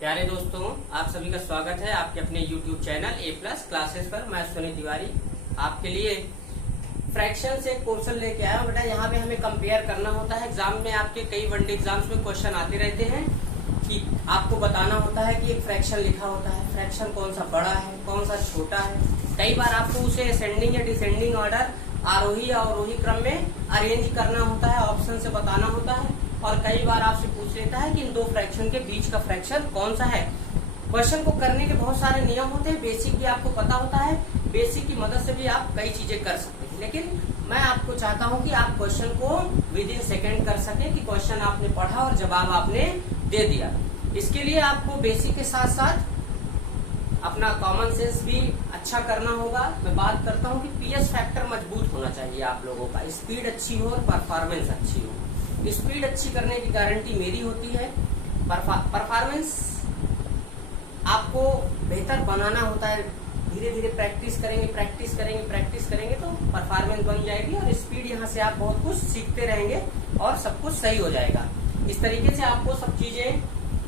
प्यारे दोस्तों, आप सभी का स्वागत है आपके अपने YouTube चैनल A+ क्लासेस पर। मैं सुनील तिवारी आपके लिए फ्रैक्शन से क्वेश्चन लेके आया हूँ। बेटा यहाँ पे हमें कंपेयर करना होता है। एग्जाम में आपके कई वनडे एग्जाम्स में क्वेश्चन आते रहते हैं कि आपको बताना होता है कि एक फ्रैक्शन लिखा होता है, फ्रैक्शन कौन सा बड़ा है कौन सा छोटा है। कई बार आपको उसे असेंडिंग या डिसेंडिंग ऑर्डर, आरोही या अवरोही क्रम में अरेंज करना होता है, ऑप्शन से बताना होता है। और कई बार आपसे पूछ लेता है कि इन दो फ्रैक्शन के बीच का फ्रैक्शन कौन सा है। क्वेश्चन को करने के बहुत सारे नियम होते हैं, बेसिक भी आपको पता होता है, बेसिक की मदद से भी आप कई चीजें कर सकते हैं। लेकिन मैं आपको चाहता हूं कि आप क्वेश्चन को विद इन सेकेंड कर सकें कि क्वेश्चन आपने पढ़ा और जवाब आपने दे दिया। इसके लिए आपको बेसिक के साथ साथ अपना कॉमन सेंस भी अच्छा करना होगा। मैं बात करता हूं कि पीएस फैक्टर मजबूत होना चाहिए आप लोगों का, स्पीड अच्छी हो और परफॉर्मेंस अच्छी हो। स्पीड अच्छी करने की गारंटी मेरी होती है, परफॉर्मेंस आपको बेहतर बनाना होता है। धीरे धीरे प्रैक्टिस करेंगे तो परफॉर्मेंस बन जाएगी और स्पीड यहाँ से आप बहुत कुछ सीखते रहेंगे और सब कुछ सही हो जाएगा। इस तरीके से आपको सब चीजें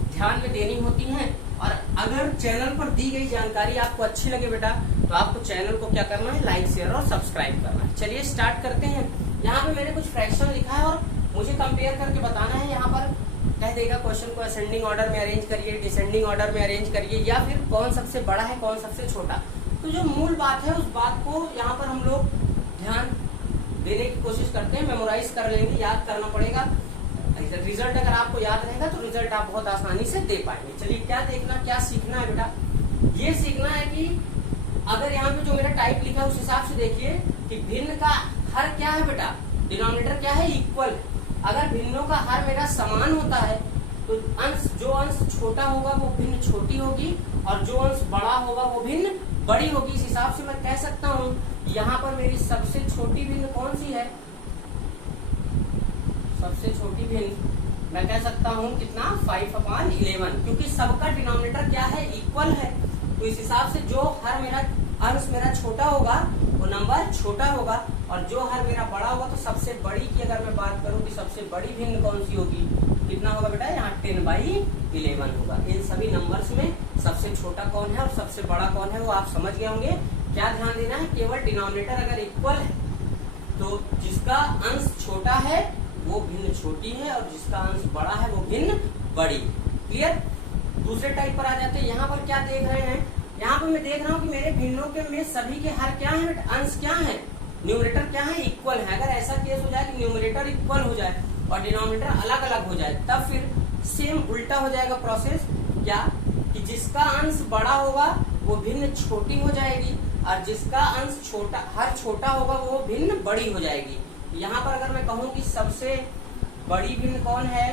ध्यान में देनी होती हैं। और अगर चैनल पर दी गई जानकारी आपको अच्छी लगे बेटा, तो आपको चैनल को क्या करना है, लाइक शेयर और सब्सक्राइब करना है। चलिए स्टार्ट करते हैं। यहाँ पे मैंने कुछ फ्रैक्शन लिखा है और मुझे कंपेयर करके बताना है। यहाँ पर कह देगा क्वेश्चन को असेंडिंग ऑर्डर में अरेंज करिए, डिसेंडिंग ऑर्डर में अरेंज करिए, या फिर कौन सबसे बड़ा है कौन सबसे छोटा। तो जो मूल बात है उस बात को यहाँ पर हम लोग ध्यान देने की कोशिश करते हैं, मेमोराइज कर लेंगे, याद करना पड़ेगा। रिजल्ट अगर आपको याद रहेगा तो रिजल्ट आप बहुत आसानी से दे पाएंगे। चलिए क्या देखना, क्या सीखना है बेटा, ये सीखना है कि अगर यहाँ पे जो मेरा टाइप लिखा है उस हिसाब से देखिए कि भिन्न का हर क्या है बेटा, डिनोमिनेटर क्या है, इक्वल। अगर भिन्नों का हर मेरा समान होता है तो जो अंश छोटा होगा वो भिन्न छोटी होगी और जो अंश बड़ा होगा वो भिन्न बड़ी होगी। इस हिसाब से मैं कह सकता हूँ यहाँ पर मेरी सबसे छोटी भिन्न कौन सी है, सबसे छोटी भिन्न मैं कह सकता हूँ कितना, 5/11, क्योंकि सबका डिनोमिनेटर क्या है, इक्वल है। तो इस हिसाब से जो हर मेरा अंश मेरा छोटा होगा वो नंबर छोटा होगा और जो हर मेरा बड़ा होगा, तो सबसे बड़ी की अगर मैं बात करूं कि सबसे बड़ी भिन्न कौन सी होगी, कितना होगा बेटा, यहाँ 10/11 होगा। इन सभी नंबर्स में सबसे छोटा कौन है और सबसे बड़ा कौन है वो आप समझ गए होंगे। क्या ध्यान देना है, केवल डिनोमिनेटर अगर इक्वल है तो जिसका अंश छोटा है वो भिन्न छोटी है और जिसका अंश बड़ा है वो भिन्न बड़ी। क्लियर। दूसरे टाइप पर आ जाते हैं। यहाँ पर क्या देख रहे हैं, यहाँ पर मैं देख रहा हूँ कि मेरे भिन्नों के में सभी के हर क्या है, अंश क्या है, न्यूमरेटर क्या है, इक्वल है। अगर ऐसा केस हो जाए कि न्यूमरेटर इक्वल हो जाए और डिनोमिनेटर अलग अलग हो जाए, तब फिर सेम उल्टा हो जाएगा प्रोसेस। क्या कि जिसका अंश बड़ा होगा वो भिन्न छोटी हो जाएगी और जिसका अंश छोटा होगा वो भिन्न बड़ी हो जाएगी। यहाँ पर अगर मैं कहूँ कि सबसे बड़ी भिन्न कौन है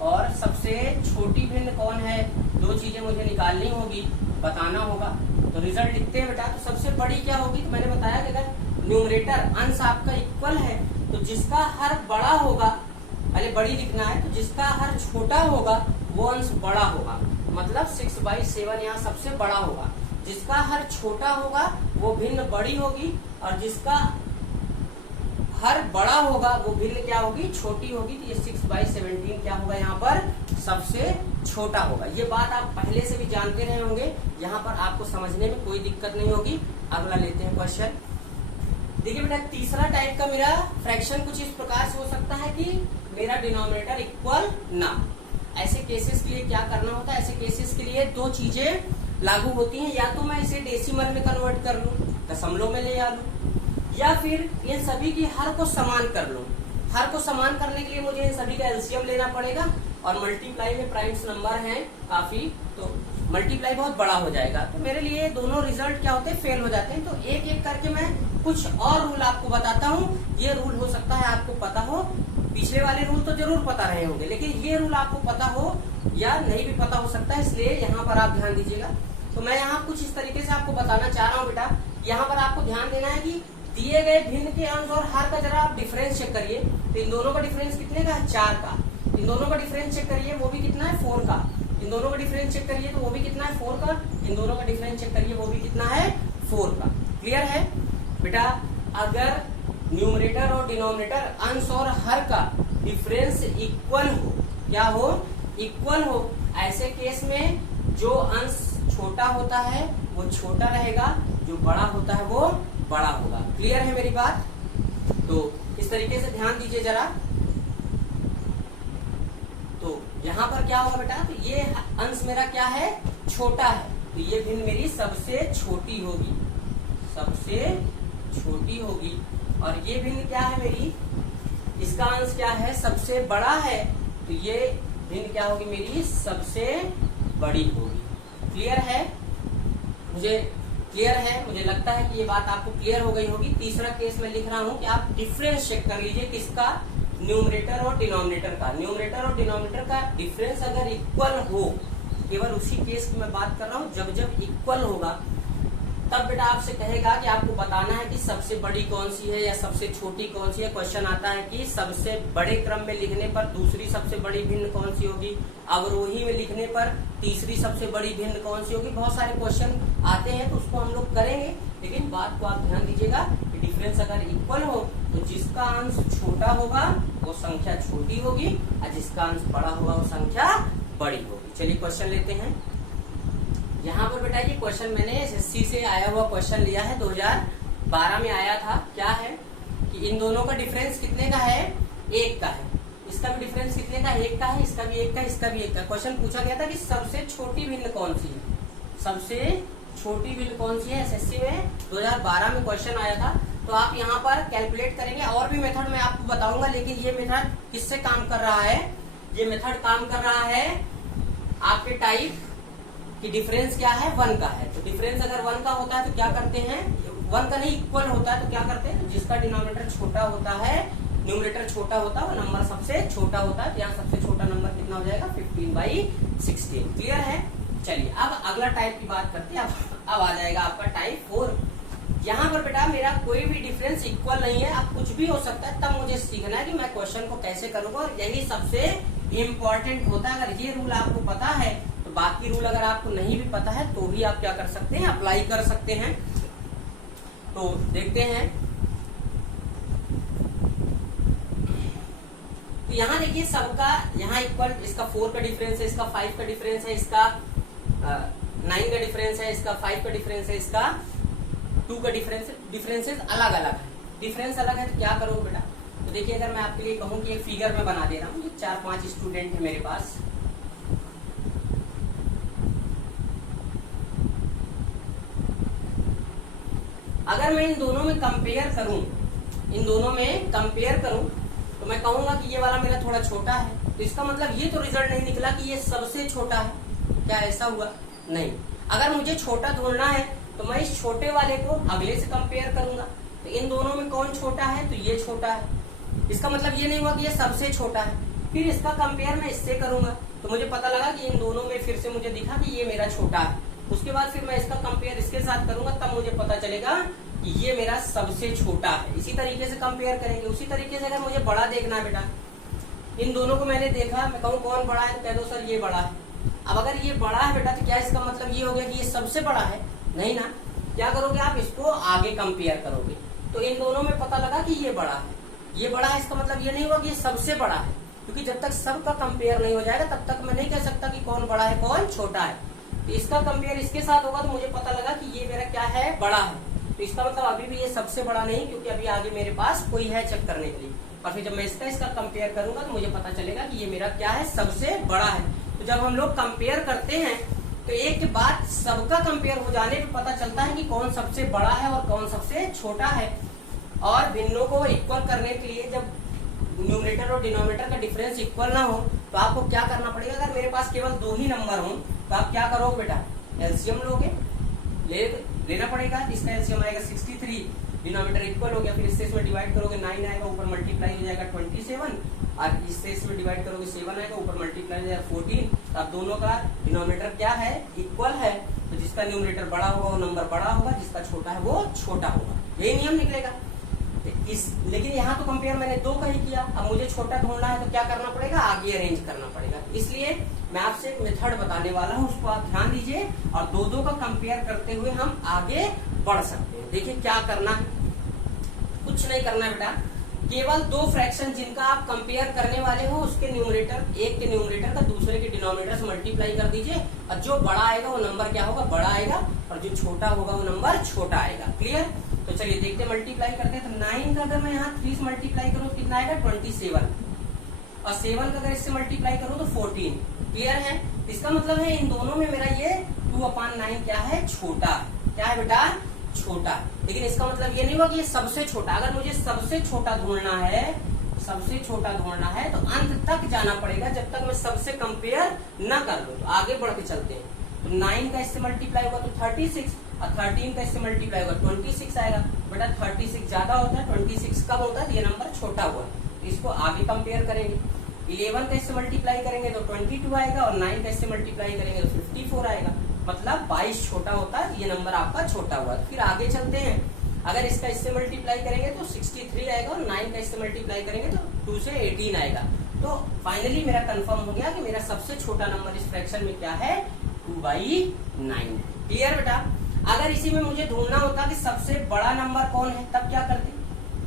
और सबसे छोटी भिन्न कौन है, दो चीजें मुझे निकालनी होगी, बताना होगा। तो रिजल्ट लिखते हैं बेटा। तो सबसे बड़ी क्या होगी, तो मैंने बताया कि अगर न्यूमरेटर अंश आपका इक्वल है तो जिसका हर बड़ा होगा, पहले बड़ी लिखना है, तो जिसका हर छोटा होगा वो अंश बड़ा होगा। मतलब 6/7 यहाँ सबसे बड़ा होगा। जिसका हर छोटा होगा वो भिन्न बड़ी होगी और जिसका हर बड़ा होगा वो भिन्न क्या होगी, छोटी होगी। तो ये 6/17 क्या होगा, यहाँ पर सबसे छोटा होगा। ये बात आप पहले से भी जानते रहे होंगे, यहाँ पर आपको समझने में कोई दिक्कत नहीं होगी। अगला लेते हैं क्वेश्चन। देखिए बेटा, तीसरा टाइप का मेरा फ्रैक्शन कुछ इस प्रकार से हो सकता है कि मेरा डिनोमिनेटर इक्वल ना। ऐसे केसेस के लिए क्या करना होता है, ऐसे केसेस के लिए दो चीजें लागू होती हैं। या तो मैं इसे डेसिमल में कन्वर्ट कर लूं, दशमलव में ले आ लूं, या फिर इन सभी की हर को समान कर लूं। हर को समान करने के लिए मुझे इन सभी का एलसीएम लेना पड़ेगा और मल्टीप्लाई में प्राइम्स नंबर हैं काफी, तो मल्टीप्लाई बहुत बड़ा हो जाएगा। तो मेरे लिए दोनों रिजल्ट क्या होते हैं, फेल हो जाते हैं। तो एक एक करके मैं कुछ और रूल आपको बताता हूँ। ये रूल हो सकता है आपको पता हो, पिछले वाले रूल तो जरूर पता रहे होंगे, लेकिन ये रूल आपको पता हो या नहीं भी पता हो सकता है, इसलिए यहाँ पर आप ध्यान दीजिएगा। तो मैं यहाँ कुछ इस तरीके से आपको बताना चाह रहा हूँ बेटा। यहाँ पर आपको ध्यान देना है कि दिए गए भिन्न के अंश और हर का जरा आप डिफरेंस चेक करिए। तो इन दोनों का डिफरेंस कितने का है, 4 का। इन दोनों का डिफरेंस चेक करिए, वो भी कितना है, 4 का। इन दोनों का डिफरेंस चेक करिए तो वो भी कितना है, 4 का। इन दोनों का डिफरेंस चेक करिए, वो भी कितना है, 4 का। क्लियर है बेटा। अगर न्यूमरेटर और डिनोमिनेटर अंश और हर का डिफरेंस इक्वल हो, क्या हो, इक्वल हो, ऐसे केस में जो अंश छोटा होता है वो छोटा रहेगा, जो बड़ा होता है वो बड़ा होगा। क्लियर है मेरी बात? तो इस तरीके से ध्यान दीजिए जरा। तो यहाँ पर क्या होगा बेटा, तो ये अंश मेरा क्या है, छोटा है, तो ये भिन्न मेरी सबसे छोटी होगी, सबसे छोटी होगी। और ये भिन्न क्या है मेरी, इसका अंश क्या है, सबसे बड़ा है, तो ये भिन्न क्या होगी मेरी, सबसे बड़ी होगी। क्लियर है? मुझे क्लियर है, मुझे लगता है कि ये बात आपको क्लियर हो गई होगी। तीसरा केस मैं लिख रहा हूं कि आप डिफरेंस चेक कर लीजिए, किसका, न्यूमरेटर और डिनोमिनेटर का। न्यूमरेटर और डिनोमिनेटर का डिफरेंस अगर इक्वल हो, केवल उसी केस की मैं बात कर रहा हूँ, जब जब इक्वल होगा तब बेटा आपसे कहेगा कि आपको बताना है कि सबसे बड़ी कौन सी है या सबसे छोटी कौन सी है। क्वेश्चन आता है कि सबसे बड़े क्रम में लिखने पर दूसरी सबसे बड़ी भिन्न कौन सी होगी, अवरोही में लिखने पर तीसरी सबसे बड़ी भिन्न कौन सी होगी। बहुत सारे क्वेश्चन आते हैं तो उसको हम लोग करेंगे, लेकिन बात को आप ध्यान दीजिएगा कि डिफरेंस अगर इक्वल हो तो जिसका अंश छोटा होगा वो संख्या छोटी होगी, और जिसका अंश बड़ा होगा वो संख्या बड़ी होगी। चलिए क्वेश्चन लेते हैं। यहाँ पर बेटा ये क्वेश्चन मैंने एसएससी से आया हुआ क्वेश्चन लिया है, 2012 में आया था। क्या है कि इन दोनों का डिफरेंस कितने का है, 1 का है। इसका भी डिफरेंस कितने का, 1 का है, इसका भी 1 का, इसका भी 1 का। क्वेश्चन पूछा गया था कि सबसे छोटी भिन्न कौन सी है, सबसे छोटी भिन्न कौन सी है। एसएससी में 2012 में क्वेश्चन आया था। तो आप यहाँ पर कैलकुलेट करेंगे, और भी मेथड मैं आपको बताऊंगा, लेकिन ये मेथड किससे काम कर रहा है, ये मेथड काम कर रहा है आपके टाइप कि डिफरेंस क्या है, 1 का है। तो डिफरेंस अगर 1 का होता है तो क्या करते हैं, 1 का नहीं इक्वल होता है तो क्या करते हैं, जिसका डिनोमिनेटर छोटा होता है, न्यूमरेटर छोटा होता है, वो नंबर सबसे छोटा होता है। तो यहाँ सबसे छोटा नंबर कितना हो जाएगा, 15/16। क्लियर है? चलिए अब अगला टाइप की बात करते हैं। अब आ जाएगा आपका टाइप 4। यहाँ पर बेटा मेरा कोई भी डिफरेंस इक्वल नहीं है, अब कुछ भी हो सकता है, तब मुझे सीखना है कि मैं क्वेश्चन को कैसे करूंगा, और यही सबसे इम्पोर्टेंट होता है। अगर ये रूल आपको पता है तो बाकी रूल अगर आपको नहीं भी पता है तो भी आप क्या कर सकते हैं, अप्लाई कर सकते हैं। तो देखते हैं। तो यहाँ देखिए सबका यहाँ इक्वल, इसका 4 का डिफरेंस है, इसका 5 का डिफरेंस है, इसका 9 का डिफरेंस है, इसका 5 का डिफरेंस है, इसका 2 का डिफरेंसेस अलग अलग है। डिफरेंस अलग है तो क्या करोगे बेटा, तो देखिए अगर मैं आपके लिए कहूँ कि एक फिगर में बना दे रहा हूँ, 4-5 स्टूडेंट है मेरे पास। अगर मैं इन दोनों में कंपेयर करूं, इन दोनों में कंपेयर करूं तो मैं कहूंगा कि ये वाला मेरा थोड़ा छोटा है, तो इसका मतलब ये तो रिजल्ट नहीं निकला कि ये सबसे छोटा है। क्या ऐसा हुआ? नहीं। अगर मुझे छोटा ढूंढना है तो मैं इस छोटे वाले को अगले से कंपेयर करूंगा, तो इन दोनों में कौन छोटा है, तो ये छोटा है। इसका मतलब ये नहीं हुआ कि ये सबसे छोटा है। फिर इसका कंपेयर मैं इससे करूंगा तो मुझे पता लगा कि इन दोनों में फिर से मुझे दिखा कि ये मेरा छोटा है। उसके बाद फिर मैं इसका कंपेयर इसके साथ करूंगा, तब मुझे पता चलेगा कि ये मेरा सबसे छोटा है। इसी तरीके से कंपेयर करेंगे। उसी तरीके से अगर मुझे बड़ा देखना है बेटा, इन दोनों को मैंने देखा, मैं कहूँ कौन बड़ा है, तो कह दो सर ये बड़ा है। अब अगर ये बड़ा है बेटा तो क्या इसका मतलब ये हो गया कि ये सबसे बड़ा है? नहीं ना। क्या करोगे आप, इसको आगे कंपेयर करोगे तो इन दोनों में पता लगा कि ये बड़ा है, ये बड़ा है। इसका मतलब ये नहीं हुआ कि ये सबसे बड़ा है, क्योंकि जब तक सबका कंपेयर नहीं हो जाएगा तब तक मैं नहीं कह सकता कि कौन बड़ा है कौन छोटा है। तो इसका कंपेयर इसके साथ होगा तो मुझे पता लगा कि ये मेरा क्या है, बड़ा है। तो इसका मतलब अभी भी ये सबसे बड़ा नहीं, क्योंकि अभी आगे मेरे पास कोई है चेक करने के लिए। और फिर जब मैं इसका कंपेयर करूंगा तो मुझे पता चलेगा कि ये मेरा क्या है, सबसे बड़ा है। तो जब हम लोग कंपेयर करते हैं तो एक के बाद सबका कंपेयर हो जाने पे पता चलता है कि कौन सबसे बड़ा है और कौन सबसे छोटा है। और भिन्नों को इक्वल करने के लिए जब न्यूमरेटर और डिनोमिनेटर का डिफरेंस इक्वल ना हो तो आपको क्या करना पड़ेगा, अगर मेरे पास केवल 2 ही नंबर हो तो आप क्या करोगे बेटा, एलसीएम लोगे, लेना पड़ेगा। इसका एलसीएम आएगा 63, डिनोमिनेटर इक्वल हो गया, फिर इससे इसमें डिवाइड करोगे 9 आएगा, ऊपर मल्टीप्लाई हो जाएगा 27, और इससे इसमें डिवाइड करोगे 7 आएगा, ऊपर मल्टीप्लाई हो जाएगा 14। तो अब दोनों का डिनोमिनेटर क्या है, इक्वल है। तो जिसका न्यूमरेटर बड़ा होगा वो नंबर बड़ा होगा, जिसका छोटा है वो छोटा होगा। यही नियम निकलेगा। लेकिन यहाँ तो कंपेयर मैंने 2 का ही किया। अब मुझे छोटा ढूंढना है तो क्या करना पड़ेगा, आगे अरेंज करना पड़ेगा। इसलिए मैं आपसे एक मेथड बताने वाला हूँ, उसको आप ध्यान दीजिए, और 2-2 का कंपेयर करते हुए हम आगे बढ़ सकते हैं। देखिए क्या करना है, कुछ नहीं करना है बेटा। केवल दो फ्रैक्शन जिनका आप कंपेयर करने वाले हो उसके न्यूमरेटर, एक के न्यूमरेटर का दूसरे के डिनोमिनेटर से मल्टीप्लाई कर दीजिए, और जो बड़ा आएगा वो नंबर क्या होगा, बड़ा आएगा, और जो छोटा होगा वो नंबर छोटा आएगा। क्लियर? तो चलिए देखते हैं, मल्टीप्लाई करते हैं। तो 9 का अगर मैं यहाँ 3 से मल्टीप्लाई करूँ तो कितना आएगा, 27, और 7 का अगर इससे मल्टीप्लाई करूँ तो 14। क्लियर है? इसका मतलब है इन दोनों में मेरा ये 2/9 क्या है, छोटा। क्या है बेटा, छोटा। लेकिन इसका मतलब ये नहीं हुआ कि ये सबसे छोटा। अगर मुझे सबसे छोटा ढूंढना है, सबसे छोटा ढूंढना है तो अंत तक जाना पड़ेगा, जब तक मैं सबसे कंपेयर न कर लूं। तो आगे बढ़ के चलते हैं। तो 9 का इससे मल्टीप्लाई होगा तो 36, और 13 का इससे मल्टीप्लाई होगा 26 आएगा। बेटा 36 ज्यादा होता है, 26 कम होता है, तो ये नंबर छोटा हुआ। तो इसको आगे कंपेयर करेंगे। 11 का इससे मल्टीप्लाई करेंगे तो 22 आएगा, और 9 का इससे मल्टीप्लाई करेंगे तो 54 आएगा। मतलब 22 छोटा होता है, ये नंबर आपका छोटा हुआ। फिर आगे चलते हैं। अगर इसका इससे मल्टीप्लाई करेंगे तो 63 आएगा, और 9 का इससे मल्टीप्लाई करेंगे तो 2 से 18 आएगा। तो फाइनली मेरा कंफर्म हो गया कि मेरा सबसे छोटा नंबर इस फ्रैक्शन में क्या है, 2/9। क्लियर बेटा? अगर इसी में मुझे ढूंढना होता कि सबसे बड़ा नंबर कौन है, तब क्या करते?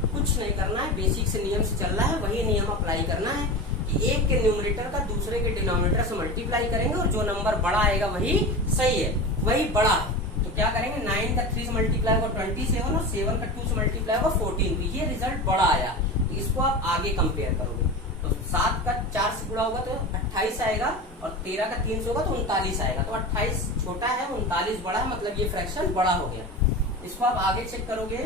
कुछ नहीं करना है, बेसिक से नियम से चलना है, वही नियम अप्लाई करना है कि एक के न्यूमरेटर का दूसरे के डिनोमिनेटर से मल्टीप्लाई करेंगे, और जो नंबर बड़ा आएगा वही सही है, वही बड़ा है। तो क्या करेंगे, 9 का 3 से मल्टीप्लाई होगा 27, और 7 का 2 से मल्टीप्लाई होगा 14। तो ये रिजल्ट बड़ा आया। तो इसको आप आगे कंपेयर करोगे तो 7 का 4 से गुणा होगा तो 28 आएगा, और 13 का 3 से होगा तो 39 आएगा। तो 28 छोटा है, 39 बड़ा है, मतलब ये फ्रैक्शन बड़ा हो गया। इसको आप आगे चेक करोगे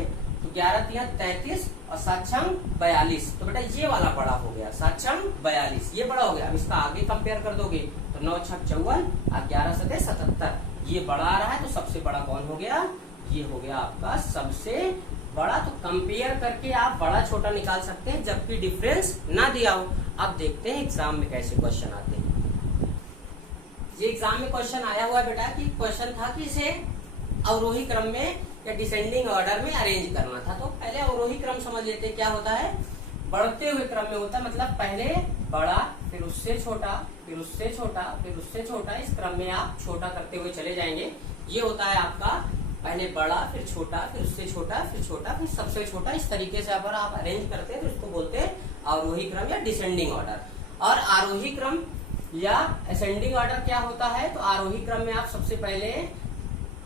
तो 11 3 33, और 7 6 42। तो बेटा ये वाला बड़ा हो गया, 7 6 42, ये बड़ा हो गया। अब इसका आगे कंपेयर कर दोगे तो 9 6 54, और 11 7 77, ये बड़ा आ रहा है। तो सबसे बड़ा कौन हो गया, ये हो गया आपका सबसे बड़ा। तो कंपेयर करके आप बड़ा छोटा निकाल सकते हैं, जबकि डिफरेंस ना दिया हो। अब देखते हैं एग्जाम में कैसे क्वेश्चन आते हैं। ये एग्जाम में क्वेश्चन आया हुआ है बेटा, कि क्वेश्चन था कि इसे अवरोही क्रम में या डिसेंडिंग ऑर्डर में अरेंज करना था। तो पहले अवरोही क्रम समझ लेते हैं क्या होता है। बढ़ते हुए क्रम में होता है, मतलब पहले बड़ा, फिर उससे छोटा, फिर उससे छोटा, फिर उससे छोटा, इस क्रम में आप छोटा करते हुए चले जाएंगे। ये होता है आपका पहले बड़ा, फिर छोटा, फिर उससे छोटा, फिर छोटा, फिर सबसे छोटा। इस तरीके से अगर आप अरेंज करते हैं तो इसको बोलते हैं अवरोही क्रम या डिसेंडिंग ऑर्डर। और आरोही क्रम या असेंडिंग ऑर्डर क्या होता है, तो आरोही क्रम में आप सबसे पहले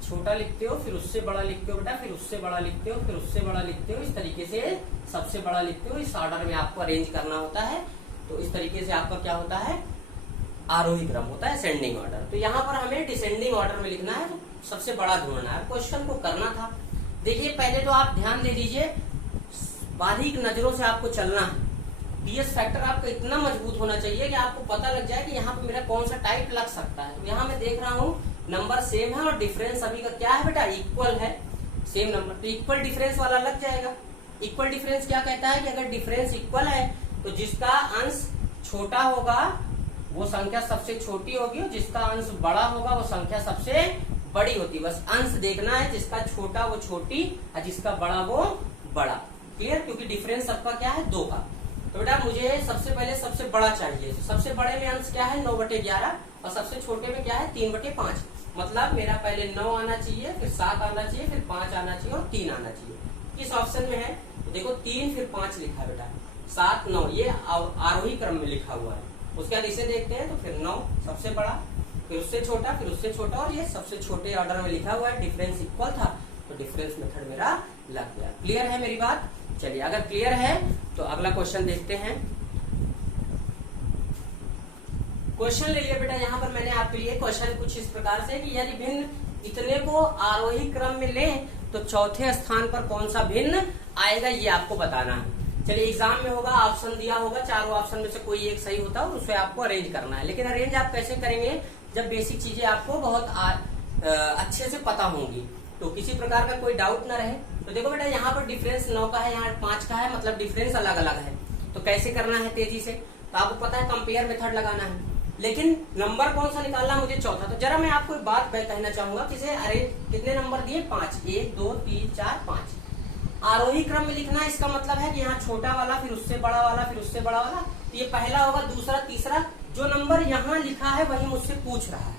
छोटा लिखते हो, फिर उससे बड़ा लिखते हो बेटा, फिर उससे बड़ा लिखते हो, फिर उससे बड़ा लिखते हो, इस तरीके से सबसे बड़ा लिखते हो। इस ऑर्डर में आपको अरेंज करना होता है। तो इस तरीके से आपका क्या होता है, आरोही क्रम होता है, असेंडिंग ऑर्डर। तो यहाँ पर हमें डिसेंडिंग ऑर्डर में लिखना है, तो सबसे बड़ा ढूंढना है। क्वेश्चन को करना था, देखिए पहले तो आप ध्यान दे दीजिए, बारीक नजरों से आपको चलना है। डीएस फैक्टर आपका इतना मजबूत होना चाहिए कि आपको पता लग जाए कि यहाँ पे मेरा कौन सा टाइप लग सकता है। तो यहाँ मैं देख रहा हूँ नंबर सेम है, और डिफरेंस अभी का क्या है बेटा, इक्वल है, सेम नंबर। तो इक्वल डिफरेंस वाला लग जाएगा। इक्वल डिफरेंस क्या कहता है कि अगर डिफरेंस इक्वल है तो जिसका अंश छोटा होगा वो संख्या सबसे छोटी होगी, और जिसका अंश बड़ा होगा वो संख्या सबसे बड़ी होती। बस अंश देखना है, जिसका छोटा वो छोटी, और जिसका बड़ा वो बड़ा। क्लियर? क्योंकि डिफरेंस सबका क्या है, 2 का। तो बेटा मुझे सबसे पहले सबसे बड़ा चाहिए। तो सबसे बड़े में अंश क्या है, 9/11, और सबसे छोटे में क्या है, 3/5। मतलब मेरा पहले 9 आना चाहिए, फिर 7 आना चाहिए, फिर 5 आना चाहिए, और 3 आना चाहिए। किस ऑप्शन में है, तो देखो 3 फिर 5 लिखा है बेटा, 7 9, ये आरोही क्रम में लिखा हुआ है। उसके बाद इसे देखते हैं, तो फिर 9 सबसे बड़ा, फिर उससे छोटा, फिर उससे छोटा, और ये सबसे छोटे ऑर्डर में लिखा हुआ है। डिफरेंस इक्वल था तो डिफरेंस मेथड मेरा लग गया। क्लियर है मेरी बात? चलिए, अगर क्लियर है तो अगला क्वेश्चन देखते हैं। क्वेश्चन ले लिया बेटा। यहाँ पर मैंने आपके लिए क्वेश्चन कुछ इस प्रकार से कि यदि भिन्न इतने को आरोही क्रम में लें तो चौथे स्थान पर कौन सा भिन्न आएगा, ये आपको बताना है। चलिए, एग्जाम में होगा, ऑप्शन दिया होगा, चारों ऑप्शन में से कोई एक सही होता है, और उसे आपको अरेंज करना है। लेकिन अरेंज आप कैसे करेंगे, जब बेसिक चीजें आपको बहुत अच्छे से पता होंगी, तो किसी प्रकार का कोई डाउट ना रहे। तो देखो बेटा, यहाँ पर डिफरेंस 9 का है, यहाँ 5 का है, मतलब डिफरेंस अलग अलग है। तो कैसे करना है तेजी से, तो आपको पता है कंपेयर मेथड लगाना है। लेकिन नंबर कौन सा निकालना, मुझे चौथा। तो जरा मैं आपको एक बात कहना चाहूंगा, किसे अरेंज कितने नंबर दिए, 5, 1 2 3 4 5। आरोही क्रम में लिखना है, इसका मतलब है कि यहाँ छोटा वाला, फिर उससे बड़ा वाला, फिर उससे बड़ा वाला। तो ये पहला होगा, दूसरा, तीसरा। जो नंबर यहाँ लिखा है वही मुझसे पूछ रहा है।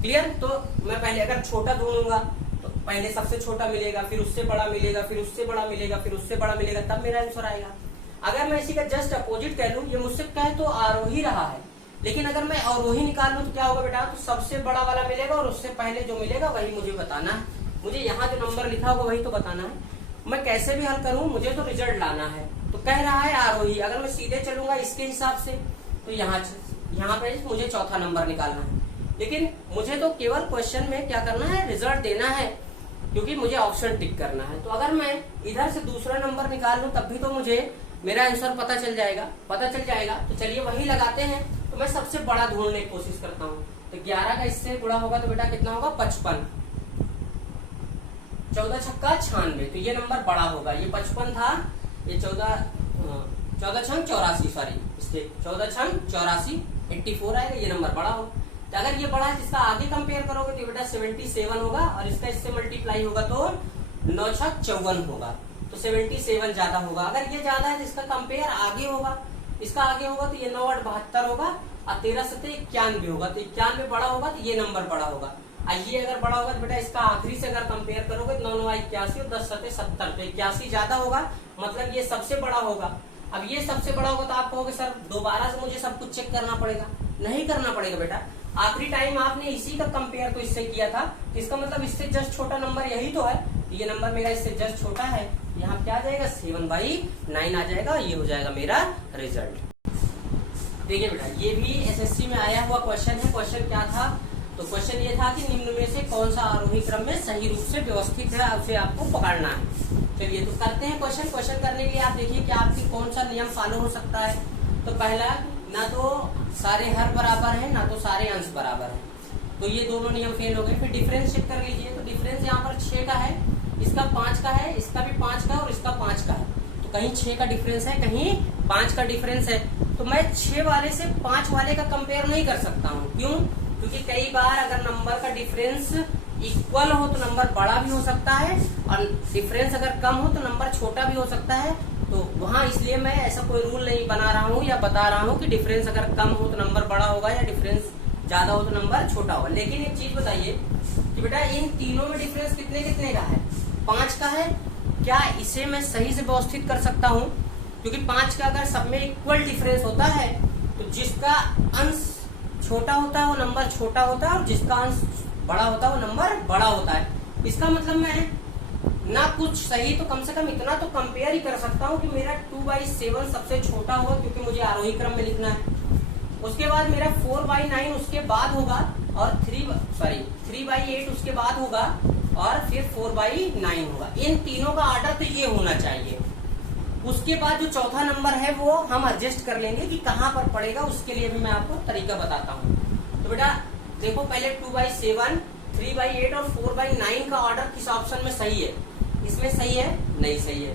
क्लियर? तो मैं पहले अगर छोटा ढूंढूंगा तो पहले सबसे छोटा मिलेगा, फिर उससे बड़ा मिलेगा, फिर उससे बड़ा मिलेगा, फिर उससे बड़ा मिलेगा, तब मेरा आंसर आएगा। अगर मैं इसी का जस्ट अपोजिट कह लूं, ये मुझसे कहे तो आरोही रहा है, लेकिन अगर मैं अवरोही निकाल लूं तो क्या होगा बेटा, तो सबसे बड़ा वाला मिलेगा और उससे पहले जो मिलेगा वही मुझे बताना है। मुझे यहाँ जो नंबर लिखा होगा वही तो बताना है। मैं कैसे भी हल करूं, मुझे तो रिजल्ट लाना है। तो कह रहा है आरोही, अगर मैं सीधे चलूंगा इसके हिसाब से तो यहाँ पे मुझे चौथा नंबर निकालना है, लेकिन मुझे तो केवल क्वेश्चन में क्या करना है, रिजल्ट देना है, क्योंकि मुझे ऑप्शन टिक करना है। तो अगर मैं इधर से दूसरा नंबर निकाल लूं तब भी तो मुझे मेरा आंसर पता चल जाएगा। तो चलिए वही लगाते हैं। तो मैं सबसे बड़ा ढूंढने की कोशिश करता हूँ। तो 11 का इससे गुणा होगा तो बेटा कितना होगा, 55। 14 छक्का 96, तो ये नंबर बड़ा होगा। ये 55 था, ये 14 छंग 84, सॉरी इसके 14 छंग 84, 84 आएगा, ये नंबर बड़ा होगा। तो अगर ये बड़ा है, जिसका आगे कंपेयर करोगे तो बेटा 77 होगा, और इसका इससे मल्टीप्लाई होगा तो 9 छक 54 होगा, तो 77 ज्यादा होगा। अगर ये ज्यादा है, जिसका कंपेयर आगे होगा, इसका आगे होगा तो ये 9 8 72 होगा, और 13 7 91 होगा, तो 91 बड़ा होगा, तो ये नंबर बड़ा होगा। ये अगर बड़ा होगा तो बेटा इसका आखिरी से अगर कंपेयर करोगे तो 9 9 81 और 10 7 70, तो 81 ज्यादा होगा, मतलब ये सबसे बड़ा होगा। अब ये सबसे बड़ा होगा तो आप कहोगे सर दोबारा से मुझे सब कुछ चेक करना पड़ेगा। नहीं करना पड़ेगा बेटा, आखिरी टाइम आपने इसी का कंपेयर तो इससे किया था, इसका मतलब इससे जस्ट छोटा नंबर यही तो है। ये नंबर मेरा इससे जस्ट छोटा है, यहाँ क्या आ जाएगा 7/9 आ जाएगा, ये हो जाएगा मेरा रिजल्ट। देखिए बेटा, ये भी एसएससी में आया हुआ क्वेश्चन है। क्वेश्चन क्या था, तो क्वेश्चन ये था कि निम्न में से कौन सा आरोही क्रम में सही रूप से व्यवस्थित है, उसे आपको पकड़ना है। चलिए तो करते हैं क्वेश्चन करने के लिए आप देखिए कि आपकी कौन सा नियम फॉलो हो सकता है। तो पहला, ना तो सारे हर बराबर है, ना तो सारे अंश बराबर है, तो ये दोनों नियम फेल हो गए। फिर डिफरेंस चेक कर लीजिए। तो डिफरेंस यहाँ पर 6 का है, इसका 5 का है, इसका भी 5 का और इसका 5 का है, तो कहीं 6 का डिफरेंस है, कहीं 5 का डिफरेंस है। तो मैं 6 वाले से 5 वाले का कंपेयर नहीं कर सकता हूँ। क्यों? क्योंकि कई बार अगर नंबर का डिफरेंस इक्वल हो तो नंबर बड़ा भी हो सकता है, और डिफरेंस अगर कम हो तो नंबर छोटा भी हो सकता है। तो वहाँ इसलिए मैं ऐसा कोई रूल नहीं बना रहा हूँ या बता रहा हूँ कि डिफरेंस अगर कम हो तो नंबर बड़ा होगा या डिफरेंस ज्यादा हो तो नंबर छोटा होगा। लेकिन एक चीज बताइए कि बेटा इन तीनों में डिफरेंस कितने कितने का है, 5 का है। क्या इसे मैं सही से व्यवस्थित कर सकता हूँ? क्योंकि 5 का अगर सब में इक्वल डिफरेंस होता है तो जिसका अंश छोटा होता है वो नंबर छोटा होता है, और जिसका अंश बड़ा होता है वो नंबर बड़ा होता है। इसका मतलब मैं ना कुछ सही तो कम से कम इतना तो कंपेयर ही कर सकता हूँ कि मेरा 2/7 सबसे छोटा होगा, क्योंकि मुझे आरोही क्रम में लिखना है। उसके बाद मेरा 4/9 उसके बाद होगा, और 3/8 उसके बाद होगा, और फिर 4/9 होगा। इन तीनों का ऑर्डर तो ये होना चाहिए। उसके बाद जो चौथा नंबर है वो हम एडजस्ट कर लेंगे कि कहाँ पर पड़ेगा, उसके लिए भी मैं आपको तरीका बताता हूँ। तो बेटा देखो, पहले 2/7, 3/8 और 4/9 का ऑर्डर किस ऑप्शन में सही है? इसमें सही है? नहीं सही है।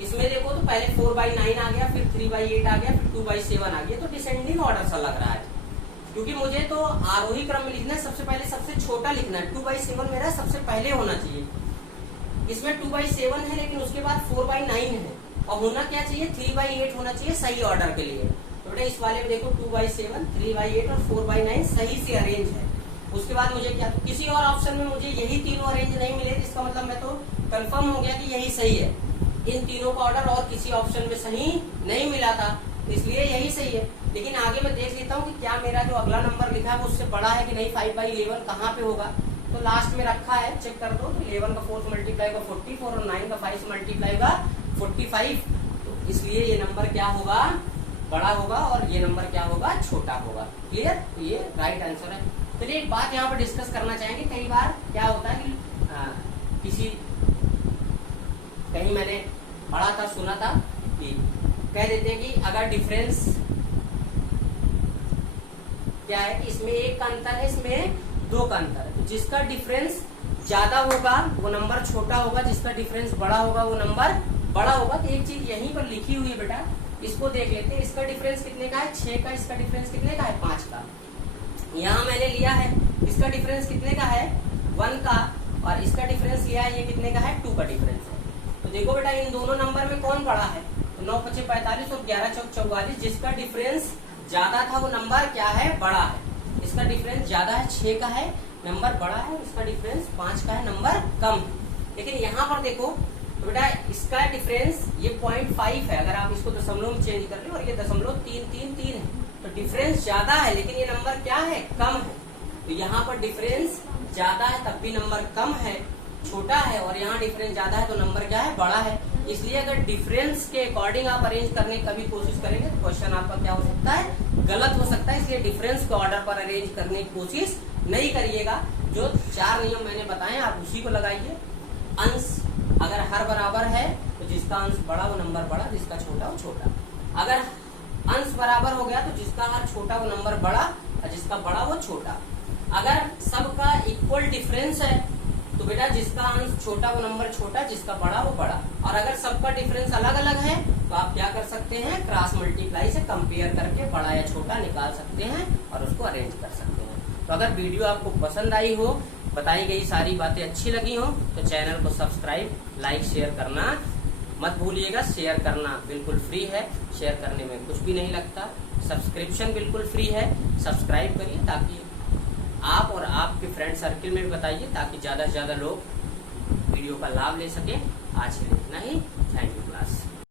इसमें देखो तो पहले 4/9 आ गया, फिर 3/8 आ गया, फिर 2/7 आ गया, तो डिसेंडिंग ऑर्डर सा लग रहा है। क्योंकि मुझे तो आरोही क्रम में लिखना है, सबसे पहले सबसे छोटा लिखना है। 2/7 मेरा सबसे पहले होना चाहिए। इसमें 2/7 है, लेकिन उसके बाद 4/9 है, और होना क्या चाहिए, 3/8 होना चाहिए सही ऑर्डर के लिए। तो बेटा इस वाले में देखो 2/7, 3/8 और 4/9 सही से अरेंज है। उसके बाद मुझे क्या, तो किसी और ऑप्शन में मुझे यही तीनों अरेंज नहीं मिले, इसका मतलब मैं तो कंफर्म हो गया कि यही सही है। इन तीनों का ऑर्डर और किसी ऑप्शन में सही नहीं मिला था, इसलिए यही सही है। लेकिन आगे मैं देख लेता हूँ कि क्या मेरा जो अगला नंबर लिखा है वो उससे बड़ा है कि नहीं। 5/11 कहाँ पे होगा, तो लास्ट में रखा है, चेक कर दो। तो 11 का 4 से मल्टीप्लाई होगा 44, और 9 का 5 से मल्टीप्लाई होगा 45। तो इसलिए ये नंबर क्या होगा, बड़ा होगा, और ये नंबर क्या होगा, छोटा होगा। क्लियर? तो ये राइट आंसर है। चलिए एक बात यहाँ पर डिस्कस करना चाहेंगे। कई बार क्या होता है कि कहीं मैंने पढ़ा था, सुना था कि कह देते हैं कि अगर डिफरेंस क्या है कि इसमें 1 का अंतर है, इसमें 2 का अंतर है, तो जिसका डिफरेंस ज्यादा होगा वो नंबर छोटा होगा, जिसका डिफरेंस बड़ा होगा वो नंबर बड़ा होगा। तो एक चीज यहीं पर लिखी हुई है बेटा, इसको देख लेते हैं। इसका डिफरेंस कितने का है, 6 का। इसका डिफरेंस कितने का है, 5 का। यहाँ मैंने लिया है, इसका डिफरेंस कितने का है, 1 का, और इसका डिफरेंस लिया है, ये कितने का है, 2 का डिफरेंस है। तो देखो बेटा इन दोनों नंबर में कौन बड़ा है, तो 9 5 45 और 11 चौक 44, जिसका डिफरेंस ज्यादा था वो नंबर क्या है, बड़ा है। इसका डिफरेंस ज्यादा है, 6 का है, नंबर बड़ा है। इसका डिफरेंस 5 का है, नंबर कम है। लेकिन यहाँ पर देखो तो बेटा इसका डिफरेंस ये 0.5 है, अगर आप इसको दशमलव में चेंज कर रहे हो, और ये 0.333 है, तो डिफरेंस ज्यादा है, लेकिन ये नंबर क्या है, कम है। तो यहाँ पर डिफरेंस ज्यादा है तब भी नंबर कम है, छोटा है, और यहाँ डिफरेंस ज्यादा है तो नंबर क्या है, बड़ा है। इसलिए अगर डिफरेंस के अकॉर्डिंग आप अरेंज करने की कभी कोशिश करेंगे तो क्वेश्चन आपका क्या हो सकता है, गलत हो सकता है। इसलिए डिफरेंस के ऑर्डर पर अरेंज करने की कोशिश नहीं करिएगा। जो 4 नियम मैंने बताए आप उसी को लगाइए। अंश अगर हर बराबर है तो जिसका अंश बड़ा वो नंबर बड़ा, जिसका छोटा वो छोटा। अगर अंश बराबर हो गया तो जिसका हर छोटा वो नंबर बड़ा और जिसका बड़ा वो छोटा। अगर सबका इक्वल डिफरेंस है तो बेटा जिसका अंश छोटा वो नंबर छोटा, जिसका बड़ा वो बड़ा। और अगर सबका डिफरेंस अलग अलग है तो आप क्या कर सकते हैं, क्रॉस मल्टीप्लाई से कंपेयर करके बड़ा या छोटा निकाल सकते हैं और उसको अरेंज कर सकते हैं। तो अगर वीडियो आपको पसंद आई हो, बताई गई सारी बातें अच्छी लगी हो, तो चैनल को सब्सक्राइब, लाइक, शेयर करना मत भूलिएगा। शेयर करना बिल्कुल फ्री है, शेयर करने में कुछ भी नहीं लगता। सब्सक्रिप्शन बिल्कुल फ्री है, सब्सक्राइब करिए ताकि आप और आपके फ्रेंड सर्किल में भी बताइए, ताकि ज्यादा से ज्यादा लोग वीडियो का लाभ ले सके। आज के लिए इतना ही। Thank you class.